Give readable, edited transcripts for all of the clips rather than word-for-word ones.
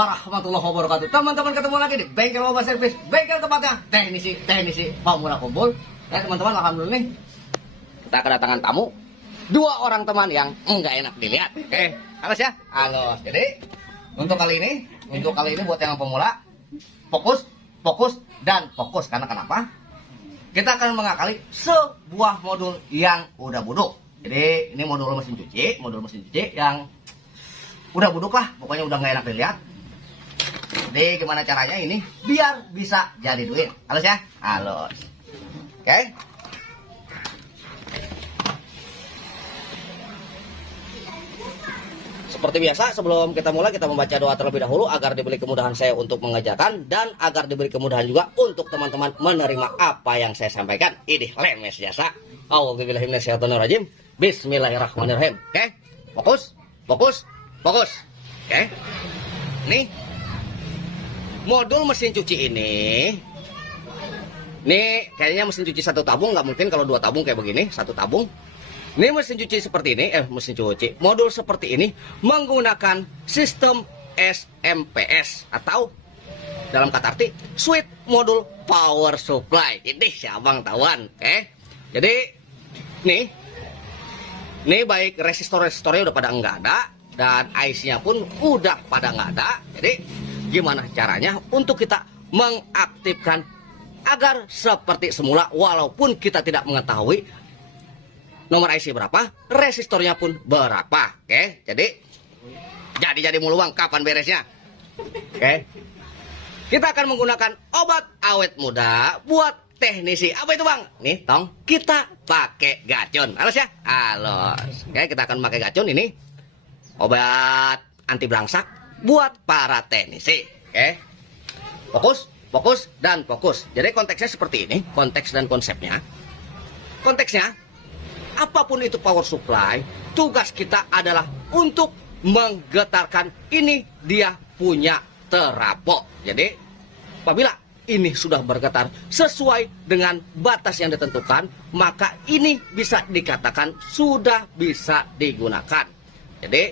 warahmatullahi wabarakatuh. Teman-teman, ketemu lagi di Bengkel Mobile Service, bengkel tempatnya teknisi pemula kumpul. Ya teman-teman, alhamdulillah nih kita kedatangan tamu, dua orang teman yang enggak enak dilihat. Oke, halus ya, halus. Jadi untuk kali ini buat yang pemula, fokus dan fokus. Karena kenapa? Kita akan mengakali sebuah modul yang udah buduk. Jadi ini modul mesin cuci yang udah buduk lah, pokoknya udah nggak enak dilihat. Jadi gimana caranya ini biar bisa jadi duit? Halus ya, halus. Oke. Seperti biasa, sebelum kita mulai, kita membaca doa terlebih dahulu agar diberi kemudahan saya untuk mengerjakan dan agar diberi kemudahan juga untuk teman-teman menerima apa yang saya sampaikan. Ini lemes jasa. Auzubillahiminasyaitonirrajim. Bismillahirrahmanirrahim. Oke, fokus. Oke. Nih modul mesin cuci ini kayaknya mesin cuci satu tabung, nggak mungkin kalau dua tabung kayak begini, satu tabung. Ini mesin cuci seperti ini, modul seperti ini menggunakan sistem SMPS atau dalam kata arti switch modul power supply. Ini si abang tahuan. Jadi nih baik resistornya udah pada enggak ada dan IC-nya pun udah pada nggak ada. Jadi gimana caranya untuk kita mengaktifkan agar seperti semula walaupun kita tidak mengetahui nomor IC berapa, resistornya pun berapa. Oke, jadi mulu bang, kapan beresnya? Oke, kita akan menggunakan obat awet muda buat teknisi. Apa itu bang? Nih tong, kita pakai gacun. Halus ya, halus. Oke, kita akan pakai gacun ini, obat anti belangsak buat para teknisi. Oke, fokus dan fokus. Jadi konteksnya seperti ini, konteks dan konsepnya. Konteksnya, apapun itu power supply, tugas kita adalah untuk menggetarkan ini dia punya terapok. Jadi apabila ini sudah bergetar sesuai dengan batas yang ditentukan, maka ini bisa dikatakan sudah bisa digunakan. Jadi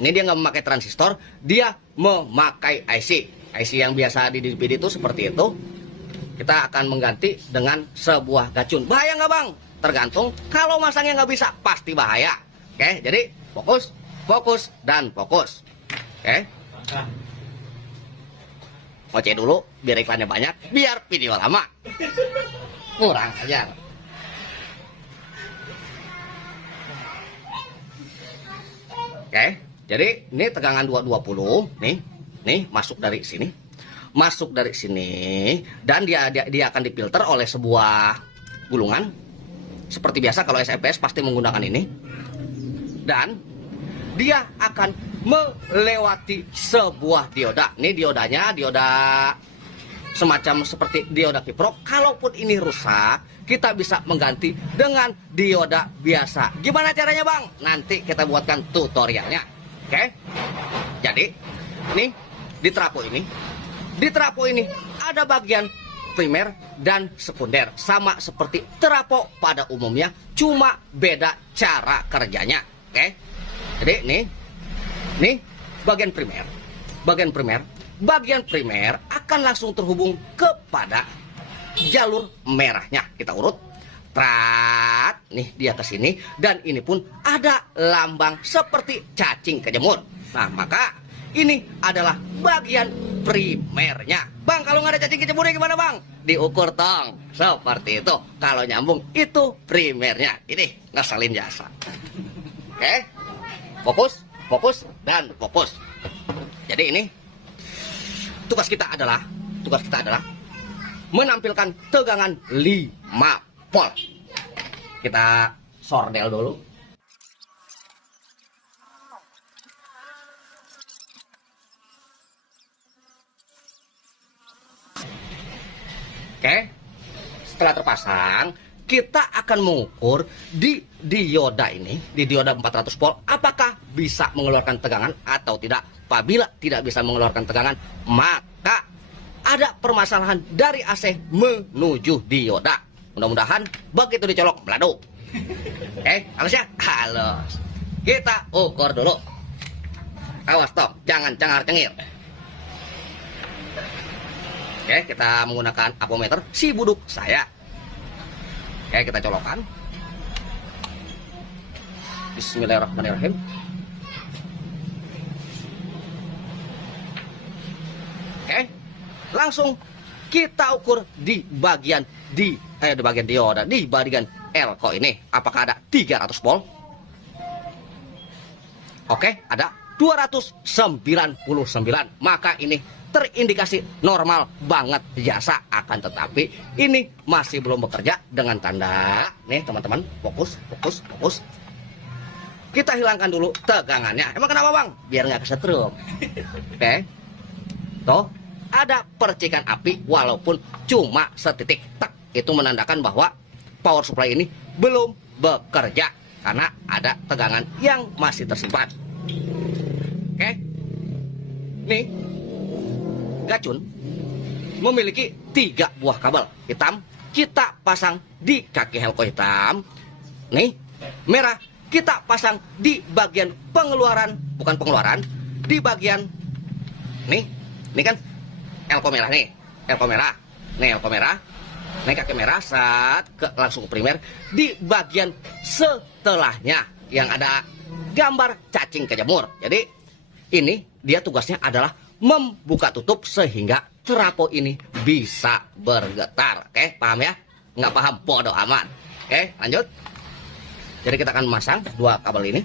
ini dia nggak memakai transistor, dia memakai IC yang biasa di DVD itu seperti itu. Kita akan mengganti dengan sebuah gacun. Bahaya nggak bang? Tergantung. Kalau masangnya nggak bisa, pasti bahaya. Oke, jadi fokus dan fokus. Oke. Oce dulu, biar iklannya banyak, biar video lama. Kurang ajar. Oke, jadi ini tegangan 220, nih masuk dari sini, dan dia akan difilter oleh sebuah gulungan. Seperti biasa kalau SMPS pasti menggunakan ini. Dan dia akan melewati sebuah dioda. Ini diodanya, dioda semacam seperti dioda kiprok. Kalaupun ini rusak, kita bisa mengganti dengan dioda biasa. Gimana caranya bang? Nanti kita buatkan tutorialnya. Oke? Jadi, nih di trafo ini ada bagian primer dan sekunder, sama seperti trafo pada umumnya, cuma beda cara kerjanya. Oke, jadi nih bagian primer akan langsung terhubung kepada jalur merahnya. Kita urut, nih dia ke sini, dan ini pun ada lambang seperti cacing kejemur. Nah, maka ini adalah bagian primernya. Bang, kalau nggak ada cacing kecemurnya gimana bang? Diukur tong. Seperti itu. Kalau nyambung, itu primernya. Ini ngeselin jasa. Oke. Fokus dan fokus. Jadi ini tugas kita adalah menampilkan tegangan 5 volt. Kita sordel dulu. Oke, setelah terpasang, kita akan mengukur di dioda ini, di dioda 400 volt, apakah bisa mengeluarkan tegangan atau tidak. Apabila tidak bisa mengeluarkan tegangan, maka ada permasalahan dari AC menuju dioda. Mudah-mudahan begitu dicolok, meladuk. Halus ya? Halus. Kita ukur dulu. Awas Tom, jangan cengar-cengir. Oke, kita menggunakan apometer si buduk saya. Oke, kita colokan. Bismillahirrahmanirrahim. Oke, langsung kita ukur di bagian dioda, di bagian elko ini. Apakah ada 300 volt? Oke, ada 299. Maka ini terindikasi normal banget jasa, akan tetapi ini masih belum bekerja dengan tanda nih teman-teman, fokus. Kita hilangkan dulu tegangannya. Emang kenapa bang? Biar nggak kesetrum. Oke, tuh ada percikan api walaupun cuma setitik, tak itu menandakan bahwa power supply ini belum bekerja karena ada tegangan yang masih tersimpan. Oke, nih gacun memiliki 3 buah kabel hitam, kita pasang di kaki helko hitam. Nih merah kita pasang di bagian pengeluaran, bukan pengeluaran, di bagian nih kan elko merah nih, elko merah, nih kaki merah saat langsung ke primer di bagian setelahnya yang ada gambar cacing kejemur. Jadi ini dia tugasnya adalah membuka tutup sehingga trafo ini bisa bergetar. Oke, paham ya? Nggak paham, bodoh amat. Oke, lanjut. Jadi kita akan memasang 2 kabel ini.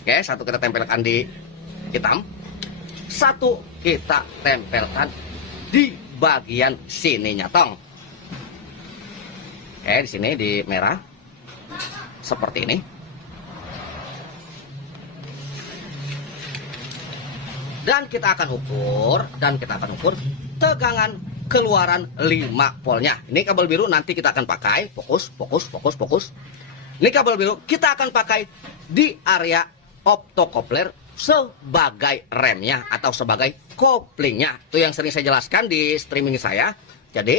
Oke, satu kita tempelkan di hitam, satu kita tempelkan di bagian sininya tong. Oke, di sini di merah seperti ini. Dan kita akan ukur tegangan keluaran 5 voltnya. Ini kabel biru nanti kita akan pakai, fokus. Ini kabel biru kita akan pakai di area optocoupler sebagai remnya atau sebagai koplingnya. Itu yang sering saya jelaskan di streaming saya. Jadi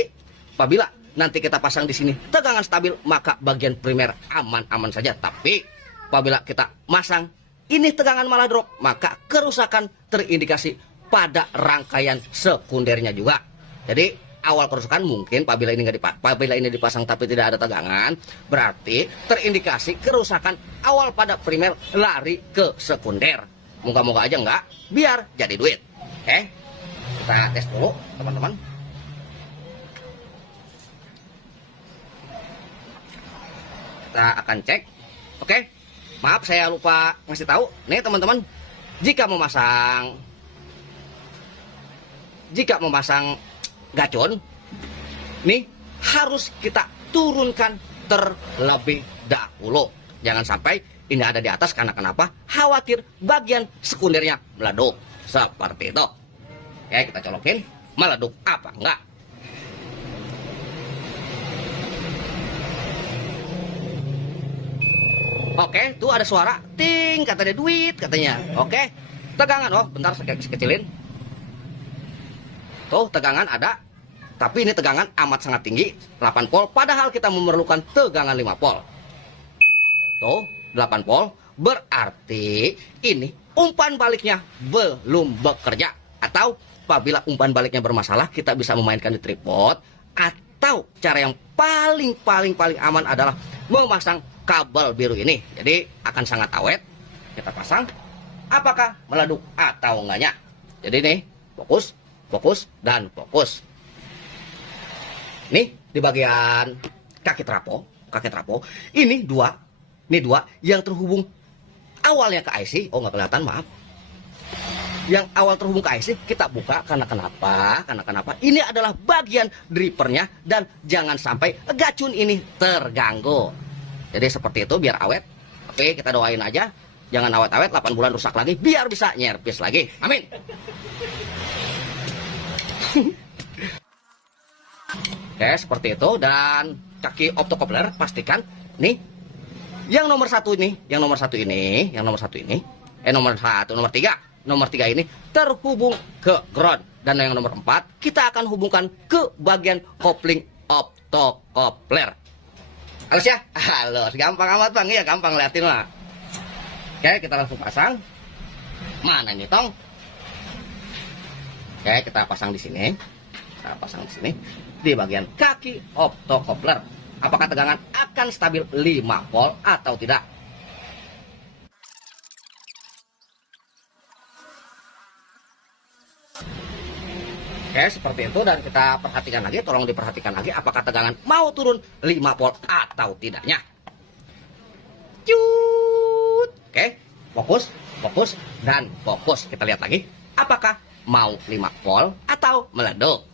apabila nanti kita pasang di sini tegangan stabil, maka bagian primer aman-aman saja. Tapi apabila kita masang ini tegangan malah drop, maka kerusakan terindikasi pada rangkaian sekundernya juga. Jadi awal kerusakan mungkin apabila ini dipasang tapi tidak ada tegangan, berarti terindikasi kerusakan awal pada primer lari ke sekunder. Moga-moga aja enggak, biar jadi duit. Oke, kita tes dulu teman-teman. Kita akan cek. Oke, maaf saya lupa ngasih tahu. Nih teman-teman, jika memasang gacun, nih harus kita turunkan terlebih dahulu. Jangan sampai ini ada di atas, karena kenapa? Khawatir bagian sekundernya meleduk. Seperti itu. Oke, kita colokin. Meleduk apa enggak? Oke, tuh ada suara ting, katanya duit katanya. Oke, tegangan, oh bentar saya kecilin. Tuh tegangan ada, tapi ini tegangan amat sangat tinggi, 8 volt, padahal kita memerlukan tegangan 5 volt. Tuh 8 volt, berarti ini umpan baliknya belum bekerja. Atau apabila umpan baliknya bermasalah, kita bisa memainkan di tripod. Atau cara yang paling aman adalah memasang kabel biru ini. Jadi akan sangat awet. Kita pasang, apakah meleduk atau enggaknya. Jadi nih, fokus dan fokus. Nih di bagian kaki trapo ini dua yang terhubung awalnya ke IC. Oh nggak kelihatan, maaf. Yang awal terhubung ke IC kita buka, karena kenapa? Ini adalah bagian drivernya dan jangan sampai gacun ini terganggu. Jadi seperti itu biar awet. Oke, kita doain aja jangan awet-awet 8 bulan rusak lagi, biar bisa nyerpis lagi. Amin. Oke, seperti itu. Dan kaki optocoupler pastikan nih yang nomor 1 ini, nomor 3 ini terhubung ke ground, dan yang nomor 4 kita akan hubungkan ke bagian kopling optocoupler. Halus ya? Halus, gampang amat bang, ya gampang liatin mah. Oke, kita langsung pasang. Mana ini tong? Oke, kita pasang di sini. Kita pasang di sini di bagian kaki optocoupler. Apakah tegangan akan stabil 5 volt atau tidak? Oke, seperti itu, dan kita perhatikan lagi, tolong diperhatikan lagi apakah tegangan mau turun 5 volt atau tidaknya. Cut. Oke, fokus, fokus, dan fokus. Kita lihat lagi apakah mau 5 volt atau meleduk.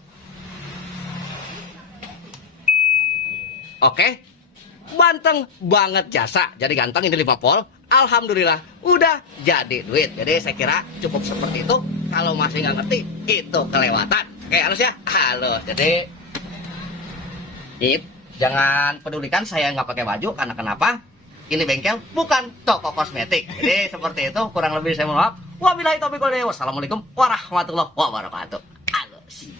Oke, banteng banget jasa. Jadi ganteng ini 5 volt. Alhamdulillah udah jadi duit. Jadi saya kira cukup seperti itu. Kalau masih nggak ngerti, itu kelewatan. Oke, halus ya, halus. Jadi jangan pedulikan saya nggak pakai baju, karena kenapa? Ini bengkel bukan toko kosmetik. Jadi seperti itu, kurang lebih saya mohon maaf. Wabillahi taufiq wal hidayah. Wassalamualaikum warahmatullahi wabarakatuh. Halus.